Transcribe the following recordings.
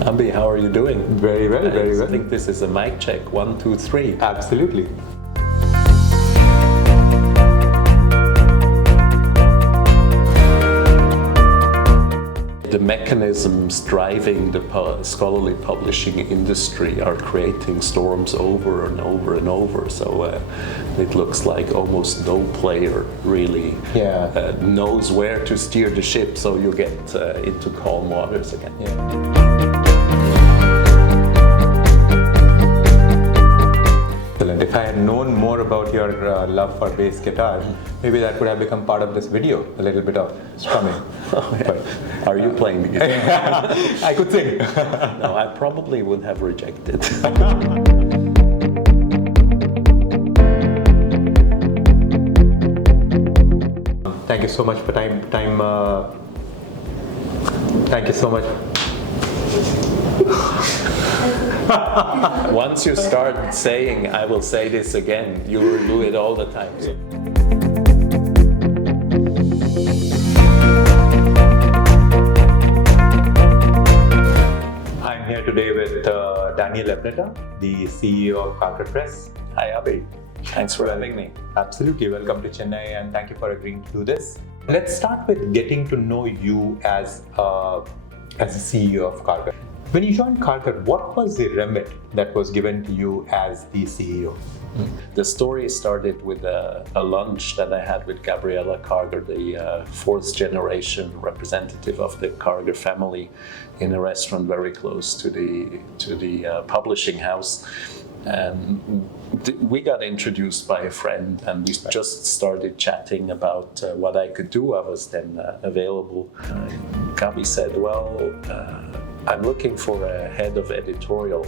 Abhi, how are you doing? Very well, very well. I think this is a mic check. 1, 2, 3. Absolutely. The mechanisms driving the scholarly publishing industry are creating storms over and over and over. So it looks like almost no player really knows where to steer the ship, so you get into calm waters again. Excellent. If I had known more about your love for bass guitar, maybe that would have become part of this video, a little bit of strumming. But are you playing the guitar? I could sing. No, I probably would have rejected. Thank you so much for thank you so much. Once you start saying, I will say this again, you will do it all the time. I'm here today with Daniel Ebneter, the CEO of Karger Press. Hi, Abhi. Thanks for having me. Absolutely. Welcome to Chennai, and thank you for agreeing to do this. Let's start with getting to know you as the CEO of Karger. When you joined Karger, what was the remit that was given to you as the CEO? The story started with a lunch that I had with Gabriella Karger, the fourth generation representative of the Karger family, in a restaurant very close to the publishing house. And we got introduced by a friend, and we just started chatting about what I could do. I was then available. Gabi said, well, I'm looking for a head of editorial.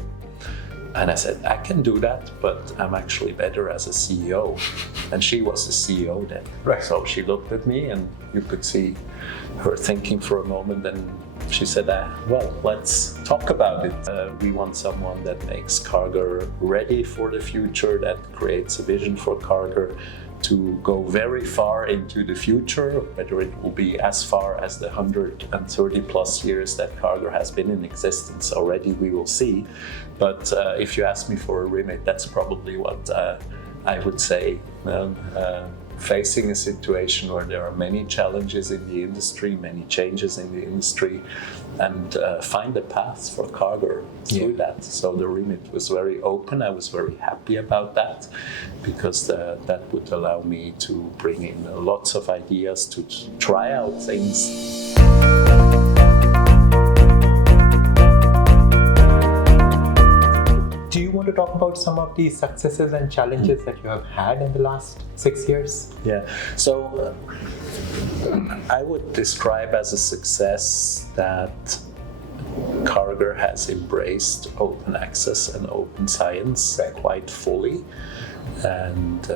And I said, I can do that, but I'm actually better as a CEO. And she was the CEO then. Right. So she looked at me, and you could see her thinking for a moment, and she said, well, let's talk about it. We want someone that makes Karger ready for the future, that creates a vision for Karger to go very far into the future, whether it will be as far as the 130 plus years that Karger has been in existence already, we will see. But if you ask me for a remit, that's probably what I would say. Facing a situation where there are many challenges in the industry, many changes in the industry, and find a path for Karger through that. So the remit was very open. I was very happy about that, because that would allow me to bring in lots of ideas, to try out things. Do you want to talk about some of the successes and challenges that you have had in the last 6 years? Yeah, so I would describe as a success that Karger has embraced open access and open science quite fully, and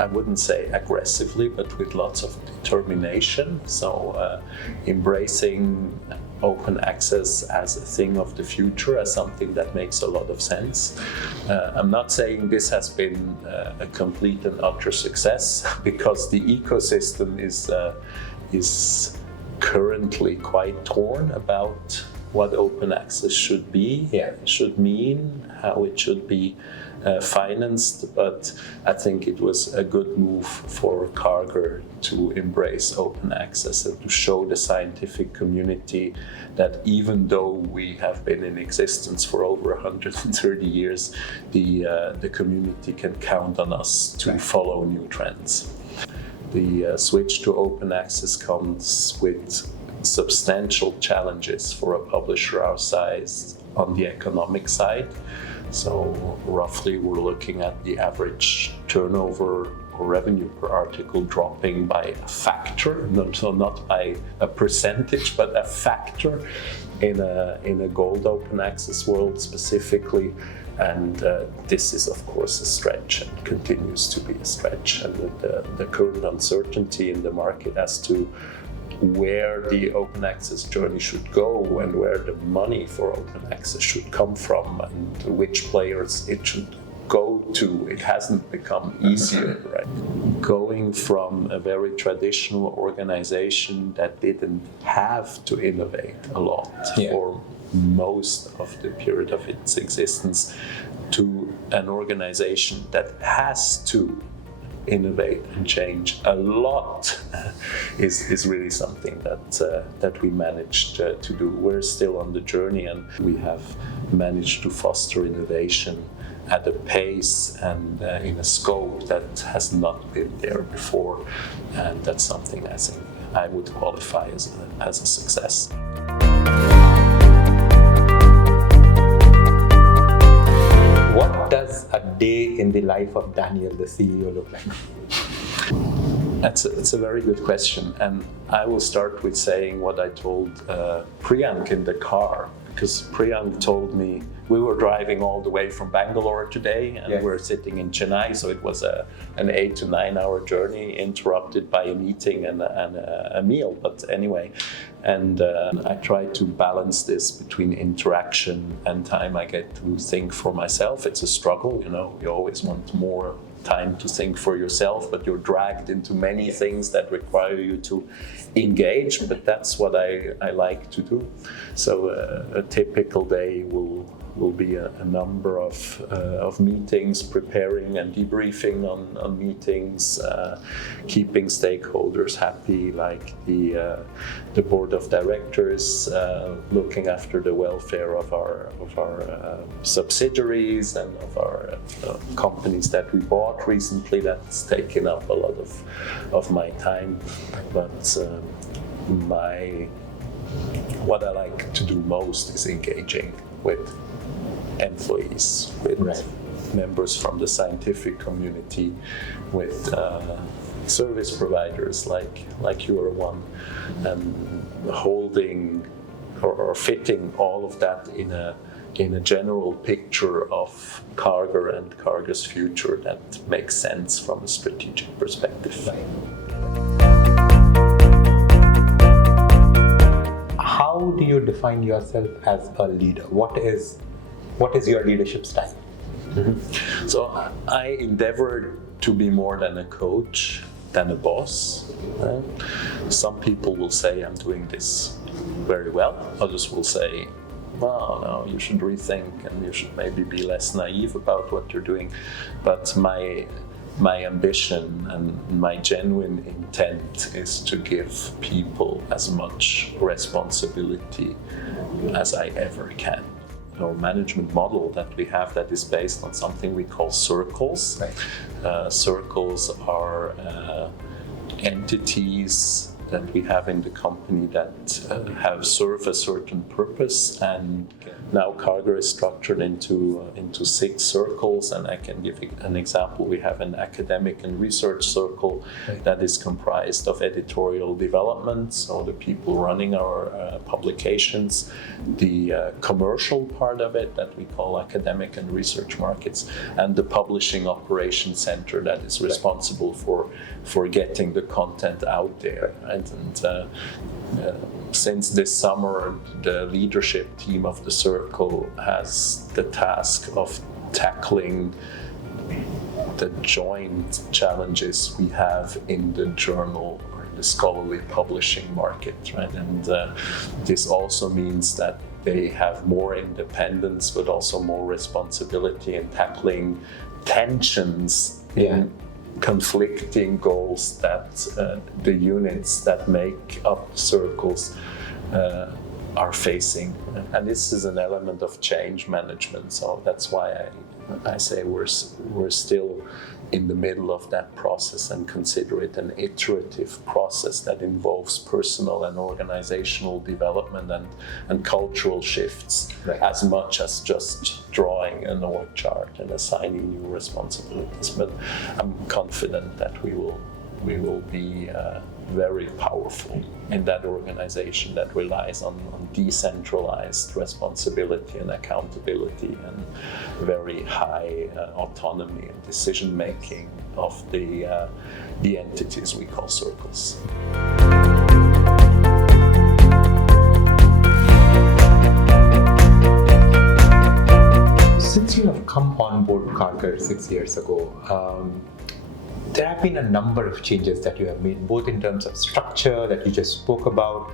I wouldn't say aggressively, but with lots of determination. So embracing open access as a thing of the future, as something that makes a lot of sense. I'm not saying this has been a complete and utter success, because the ecosystem is currently quite torn about what open access should be, should mean, how it should be financed, but I think it was a good move for Karger to embrace open access and to show the scientific community that even though we have been in existence for over 130 years, the community can count on us to follow new trends. The switch to open access comes with substantial challenges for a publisher our size on the economic side. So roughly we're looking at the average turnover or revenue per article dropping by a factor, so not by a percentage, but a factor in a gold open access world specifically. And this is of course a stretch and continues to be a stretch. And the current uncertainty in the market as to where the open access journey should go and where the money for open access should come from and which players it should go to, it hasn't become easier, right? Going from a very traditional organization that didn't have to innovate a lot for most of the period of its existence, to an organization that has to innovate and change a lot is really something that we managed to do. We're still on the journey, and we have managed to foster innovation at a pace and in a scope that has not been there before, and that's something I think I would qualify as a success. What does a day in the life of Daniel, the CEO, look like? It's a very good question, and I will start with saying what I told Priyank in the car, because Priyank told me we were driving all the way from Bangalore today, and we're sitting in Chennai, so it was an 8 to 9 hour journey interrupted by a meeting and a meal. But anyway, and I try to balance this between interaction and time I get to think for myself. It's a struggle, you always want more time to think for yourself, but you're dragged into many things that require you to engage, but that's what I like to do. So a typical day will be a number of meetings, preparing and debriefing on meetings, keeping stakeholders happy, like the board of directors, looking after the welfare of our subsidiaries and of our companies that we bought recently. That's taken up a lot of my time, but what I like to do most is engaging with employees, with members from the scientific community, with service providers like you are one, and holding or fitting all of that in a general picture of Karger and Karger's future that makes sense from a strategic perspective. How do you define yourself as a leader? What is your leadership style? Mm-hmm. So I endeavor to be more than a coach, than a boss. Some people will say I'm doing this very well. Others will say, well, no, you should rethink and you should maybe be less naive about what you're doing. But my ambition and my genuine intent is to give people as much responsibility as I ever can. Our management model that we have that is based on something we call circles. Circles are entities that we have in the company that serve a certain purpose, and now Karger is structured into 6 circles, and I can give an example. We have an academic and research circle that is comprised of editorial development, so the people running our publications, the commercial part of it that we call academic and research markets, and the publishing operations center that is responsible for getting the content out there. And since this summer, the leadership team of the circle has the task of tackling the joint challenges we have in the journal or the scholarly publishing market, right? And this also means that they have more independence, but also more responsibility in tackling tensions in conflicting goals that the units that make up circles are facing. And this is an element of change management, so that's why I say we're still in the middle of that process and consider it an iterative process that involves personal and organizational development and cultural shifts as much as just drawing an org chart and assigning new responsibilities. But I'm confident that we will be very powerful in that organization that relies on decentralized responsibility and accountability and very high autonomy and decision making of the entities we call circles. Since you have come on board Karger 6 years ago, there have been a number of changes that you have made, both in terms of structure that you just spoke about,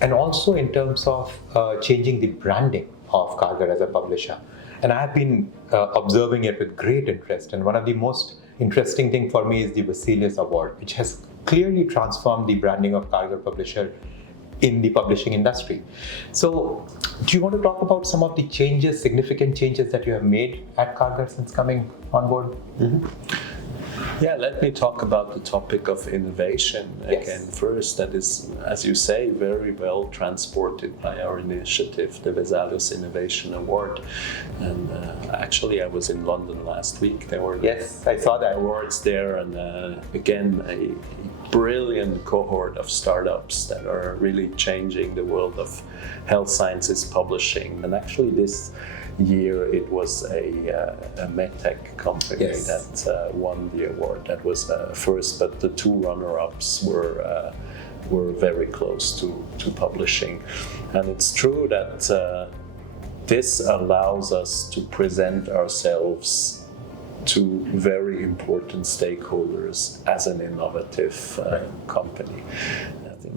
and also in terms of changing the branding of Karger as a publisher. And I have been observing it with great interest. And one of the most interesting thing for me is the Vasilius Award, which has clearly transformed the branding of Karger Publisher in the publishing industry. So, do you want to talk about some of the changes, significant changes that you have made at Karger since coming on board? Yeah, let me talk about the topic of innovation again first. That is, as you say, very well transported by our initiative, the Vesalius Innovation Award. And actually, I was in London last week. There were I saw that awards there, and again, a brilliant cohort of startups that are really changing the world of health sciences publishing. And actually, this year it was a medtech company that won the award. That was first, but the two runner-ups were very close to publishing. And it's true that this allows us to present ourselves to very important stakeholders as an innovative company.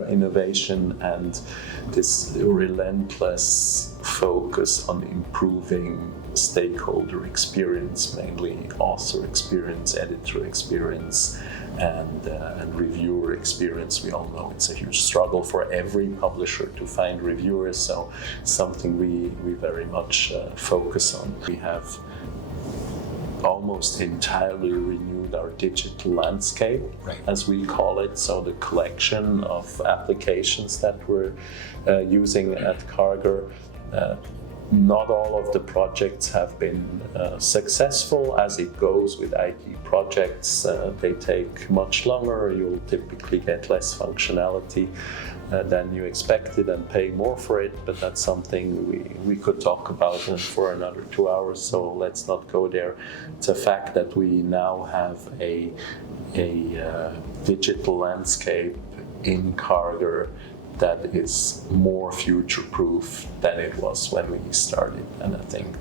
Innovation and this relentless focus on improving stakeholder experience, mainly author experience, editor experience, and reviewer experience. We all know it's a huge struggle for every publisher to find reviewers, so something we very much focus on. We have almost entirely renewed our digital landscape, as we call it. So the collection of applications that we're using at Karger, not all of the projects have been successful. As it goes with IT projects, they take much longer. You'll typically get less functionality than you expected and pay more for it, but that's something we could talk about for another 2 hours, so let's not go there. It's a fact that we now have a digital landscape in Karger that is more future-proof than it was when we started. And I think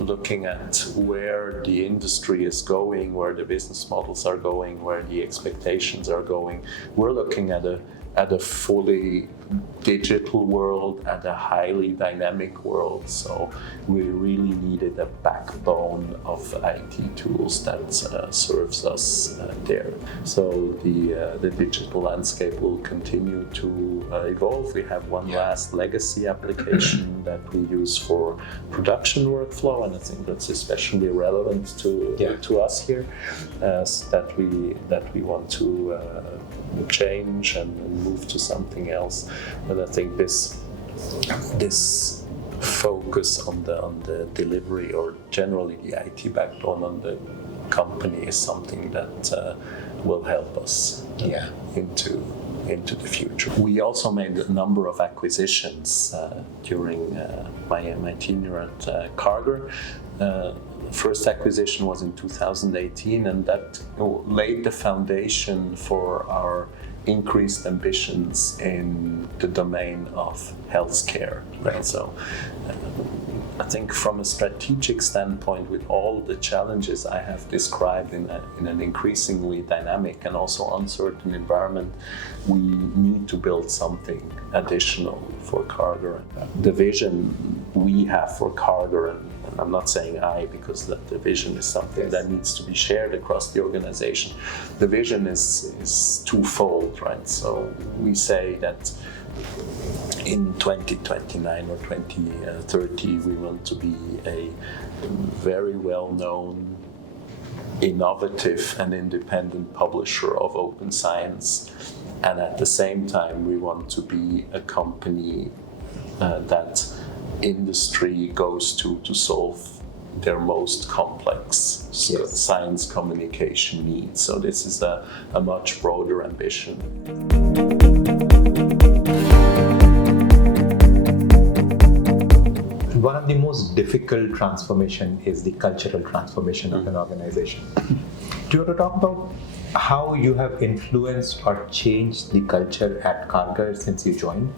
looking at where the industry is going, where the business models are going, where the expectations are going, we're looking at a fully digital world, at a highly dynamic world. So we really needed a backbone of IT tools that serves us there. So the digital landscape will continue to evolve. We have one last legacy application that we use for production workflow, and I think that's especially relevant to us here, that we want to change and move to something else. But I think this focus on the delivery, or generally the IT backbone on the company, is something that will help us into the future. We also made a number of acquisitions during my tenure at Karger. First acquisition was in 2018, and that laid the foundation for our increased ambitions in the domain of healthcare. Right? So I think from a strategic standpoint, with all the challenges I have described in an increasingly dynamic and also uncertain environment, we need to build something additional for Karger. The vision we have for Karger, and I'm not saying I, because the vision is something that needs to be shared across the organization. The vision is twofold, right? So we say that in 2029 or 2030, we want to be a very well-known, innovative and independent publisher of open science. And at the same time, we want to be a company that industry goes to solve their most complex science communication needs. So this is a much broader ambition. One of the most difficult transformation is the cultural transformation of an organization. Do you want to talk about how you have influenced or changed the culture at Karger since you joined?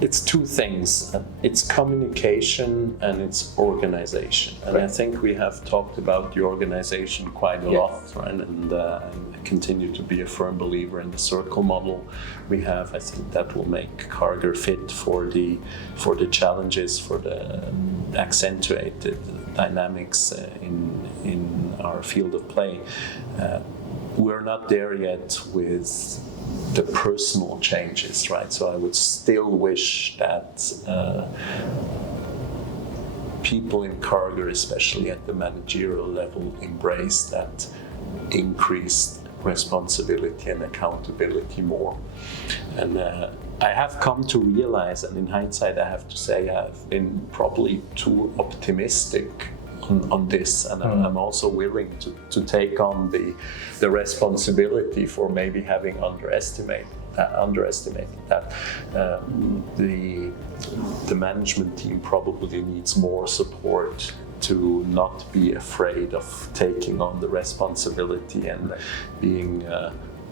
it's two things. It's communication and it's organization. And I think we have talked about the organization quite a lot, right? And I continue to be a firm believer in the circle model we have. I think that will make Karger fit for the challenges, for the accentuated dynamics in our field of play. We're not there yet with the personal changes, right? So I would still wish that people in Karger, especially at the managerial level, embrace that increased responsibility and accountability more. And I have come to realize, and in hindsight I have to say I've been probably too optimistic on this, and I'm also willing to take on the responsibility for maybe having underestimated that. The management team probably needs more support to not be afraid of taking on the responsibility and being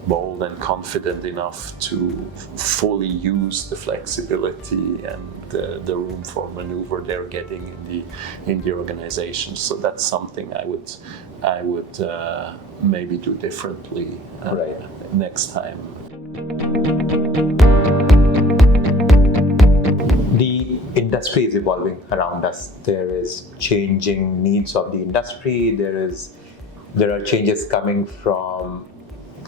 bold and confident enough to fully use the flexibility and the room for maneuver they're getting in the organization. So that's something I would maybe do differently next time. The industry is evolving around us. There is changing needs of the industry. There are changes coming from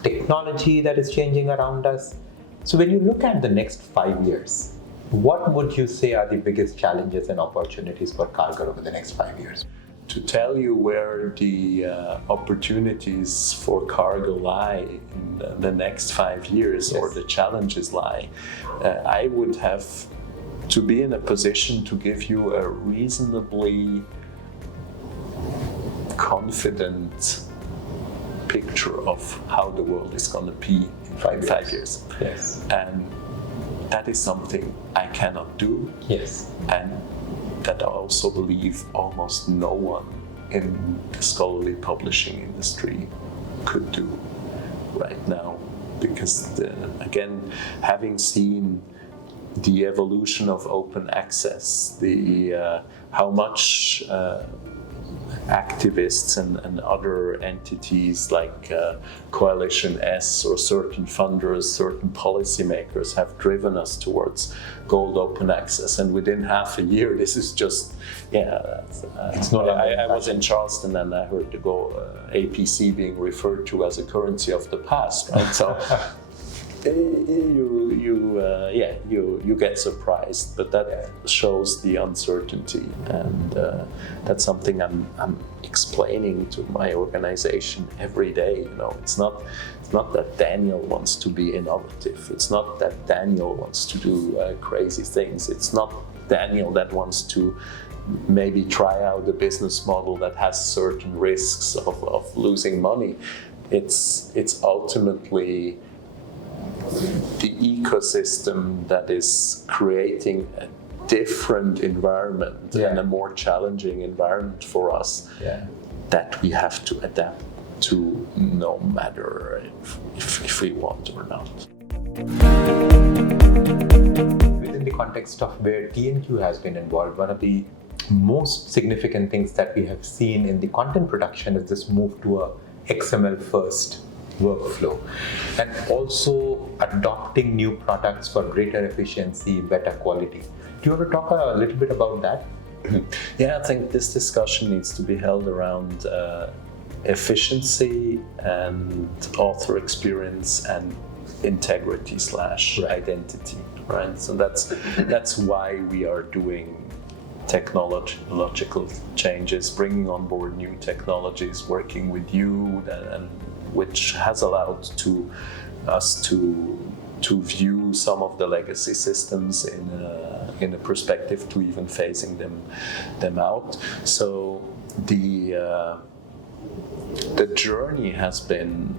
technology that is changing around us. So when you look at the next 5 years, what would you say are the biggest challenges and opportunities for Karger over the next 5 years? To tell you where the opportunities for Karger lie in the next 5 years, or the challenges lie, I would have to be in a position to give you a reasonably confident picture of how the world is going to be in 5 years. Yes. And that is something I cannot do. Yes. And that I also believe almost no one in the scholarly publishing industry could do right now. Because again, having seen the evolution of open access, how much activists and other entities like Coalition S or certain funders, certain policymakers have driven us towards gold open access, and within half a year this is just it's not. I was in Charleston and I heard the APC being referred to as a currency of the past, right? So you get surprised, but that shows the uncertainty, and that's something I'm explaining to my organization every day. You know, it's not that Daniel wants to be innovative. It's not that Daniel wants to do crazy things. It's not Daniel that wants to maybe try out a business model that has certain risks of losing money. It's ultimately the ecosystem that is creating a different environment and a more challenging environment for us that we have to adapt to, no matter if we want or not. Within the context of where TNQ has been involved, one of the most significant things that we have seen in the content production is this move to a XML first workflow, and also adopting new products for greater efficiency, better quality. Do you want to talk a little bit about that? Yeah, I think this discussion needs to be held around efficiency and author experience and integrity / identity, right? So that's why we are doing technological changes, bringing on board new technologies, working with you, and which has allowed us to view some of the legacy systems in a perspective to even phasing them out. So the journey has been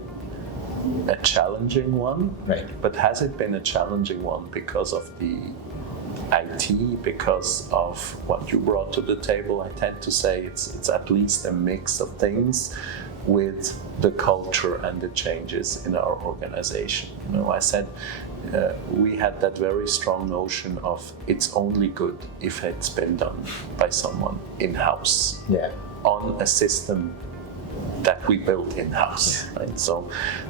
a challenging one, right? But has it been a challenging one because of the IT, because of what you brought to the table? I tend to say it's at least a mix of things. with the culture and the changes in our organization. I said we had that very strong notion of it's only good if it's been done by someone in-house on a system that we built in-house. Right? So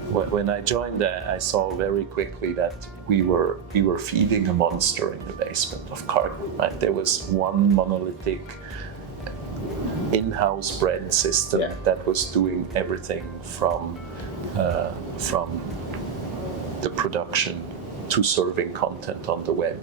when I joined, I saw very quickly that we were feeding a monster in the basement of Karger. Right? There was one monolithic in-house bred system that was doing everything from the production to serving content on the web.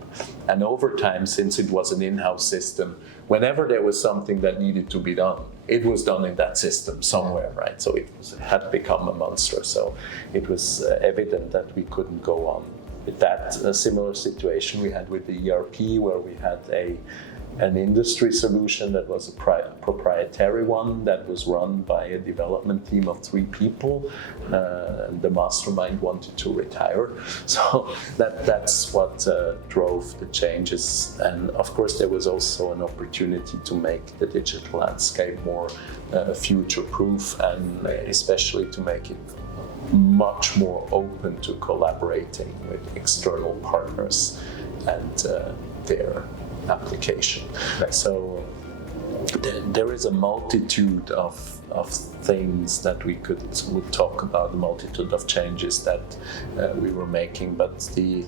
And over time, since it was an in-house system, whenever there was something that needed to be done, it was done in that system somewhere, right? So it had become a monster. So it was evident that we couldn't go on with that. A similar situation we had with the ERP, where we had an industry solution that was a proprietary one that was run by a development team of 3 people. And the mastermind wanted to retire. So that's what drove the changes. And of course, there was also an opportunity to make the digital landscape more future-proof, and especially to make it much more open to collaborating with external partners and their application. Right. So there is a multitude of things that would talk about, a multitude of changes that we were making, but the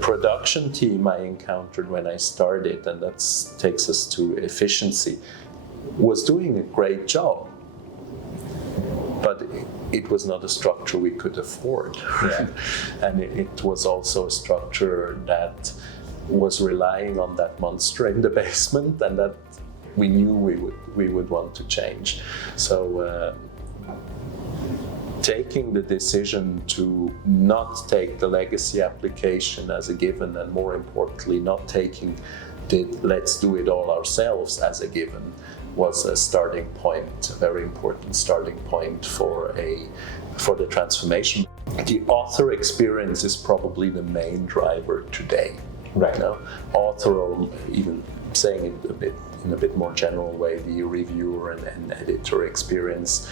production team I encountered when I started, and that takes us to efficiency, was doing a great job, but it was not a structure we could afford. And it was also a structure that was relying on that monster in the basement, and that we knew we would want to change. So taking the decision to not take the legacy application as a given, and more importantly, not taking the let's do it all ourselves as a given, was a starting point, a very important starting point for the transformation. The author experience is probably the main driver today. Right now, author, or even saying it in a bit more general way, the reviewer and editor experience.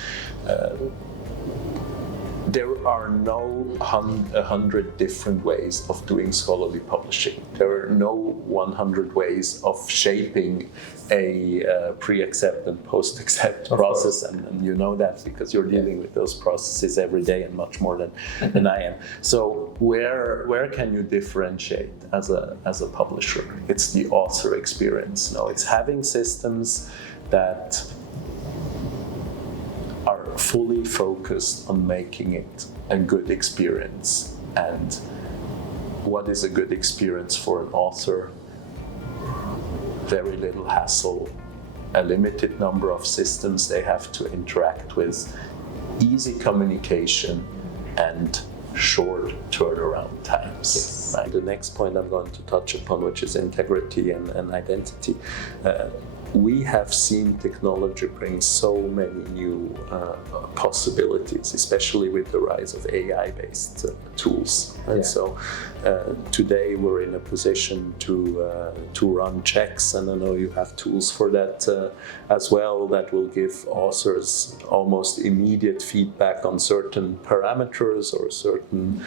There are no 100 different ways of doing scholarly publishing. There are no 100 ways of shaping a pre-accept and post-accept process, and you know that because you're dealing with those processes every day and much more than I am. So where can you differentiate as a publisher? It's the author experience. No, it's having systems that are fully focused on making it a good experience. And what is a good experience for an author? Very little hassle, a limited number of systems they have to interact with, easy communication, and short turnaround times. Yes. Right. The next point I'm going to touch upon, which is integrity and identity. We have seen technology bring so many new possibilities, especially with the rise of AI-based tools. And so today we're in a position to run checks, and I know you have tools for that as well, that will give authors almost immediate feedback on certain parameters or certain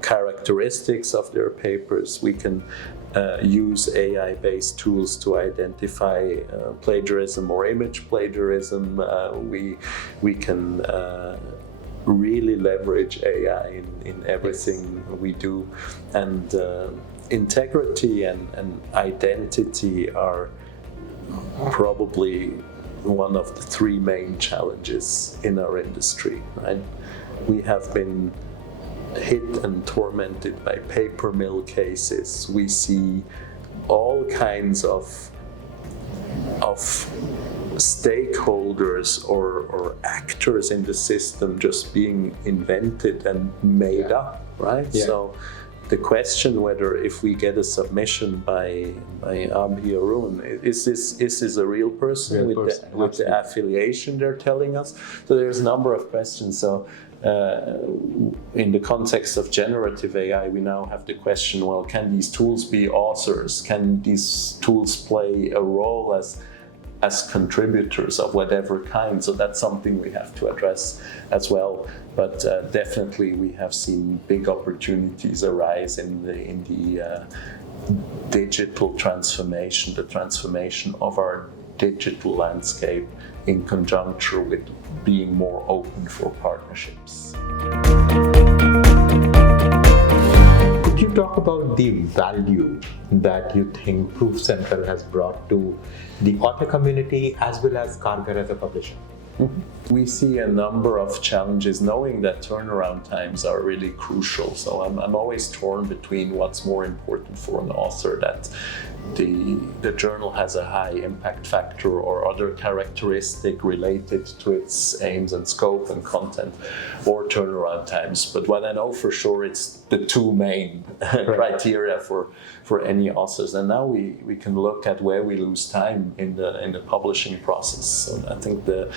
characteristics of their papers. We can use AI-based tools to identify plagiarism or image plagiarism. We can really leverage AI in everything we do. And integrity and identity are probably one of the 3 main challenges in our industry, right? We have been hit and tormented by paper mill cases. We see all kinds of stakeholders or actors in the system just being invented and made up, right? Yeah. So the question whether if we get a submission by Abhi Arun, is this a real person, with the affiliation they're telling us? So there's a number of questions. So in the context of generative AI, we now have the question, well, can these tools be authors? Can these tools play a role as as contributors of whatever kind. So that's something we have to address as well. But definitely we have seen big opportunities arise in the digital transformation, the transformation of our digital landscape in conjunction with being more open for partnerships. Could you talk about the value that you think Proof Central has brought to the author community as well as Karger as a publisher? We see a number of challenges, knowing that turnaround times are really crucial. So I'm always torn between what's more important for an author, that the journal has a high impact factor or other characteristic related to its aims and scope and content, or turnaround times. But what I know for sure, it's the two main criteria for any authors. And now we can look at where we lose time in the publishing process. So I think the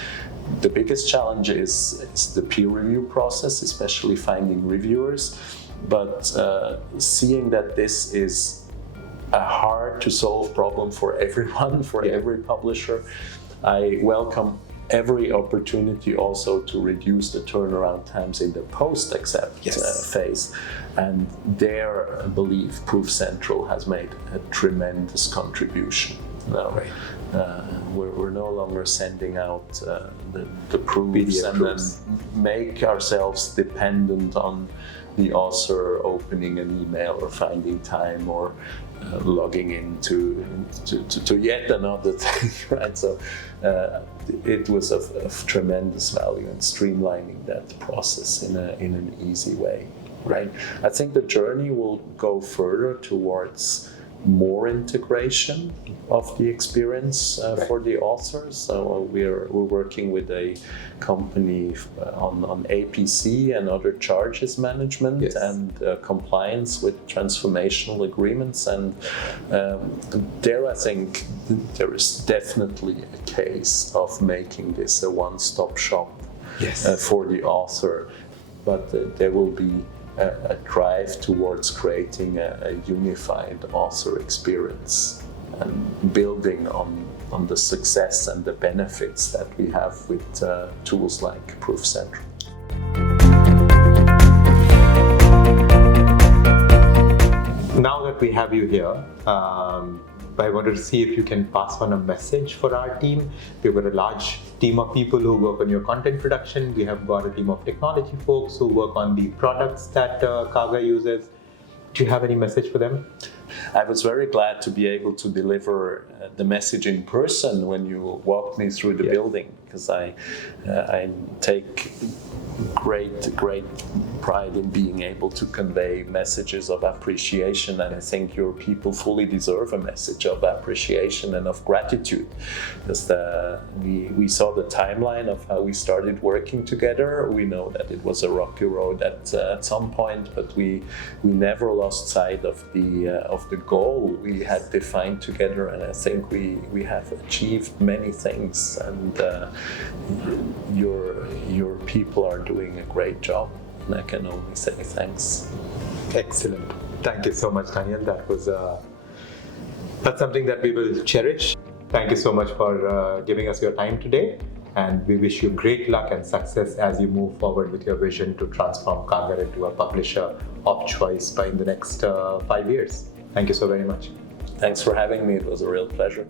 biggest challenge is the peer review process, especially finding reviewers. But seeing that this is a hard to solve problem for everyone, for every publisher, I welcome every opportunity also to reduce the turnaround times in the post-accept phase. And there, I believe Proof Central has made a tremendous contribution. Now, we're no longer sending out the proofs and then make ourselves dependent on the author opening an email or finding time or logging into to yet another thing, right? So it was of tremendous value in streamlining that process in an easy way, right? I think the journey will go further towards more integration of the experience for the authors. So we're working with a company on APC and other charges management and compliance with transformational agreements. And there I think there is definitely a case of making this a one-stop shop for the author. But there will be a drive towards creating a unified author experience and building on the success and the benefits that we have with tools like Proof Central. Now that we have you here, I wanted to see if you can pass on a message for our team. We've got a large team of people who work on your content production. We have got a team of technology folks who work on the products that Karger uses. Do you have any message for them? I was very glad to be able to deliver the message in person when you walked me through the building, because I take great pride in being able to convey messages of appreciation, and I think your people fully deserve a message of appreciation and of gratitude, because we saw the timeline of how we started working together. We know that it was a rocky road at some point, but we never lost sight of the goal we had defined together, and I think we have achieved many things, and your people are doing a great job, and I can only say thanks. Excellent. Thank you so much, Daniel. That's something that we will cherish. Thank you so much for giving us your time today, and we wish you great luck and success as you move forward with your vision to transform Karger into a publisher of choice in the next 5 years. Thank you so very much. Thanks for having me. It was a real pleasure.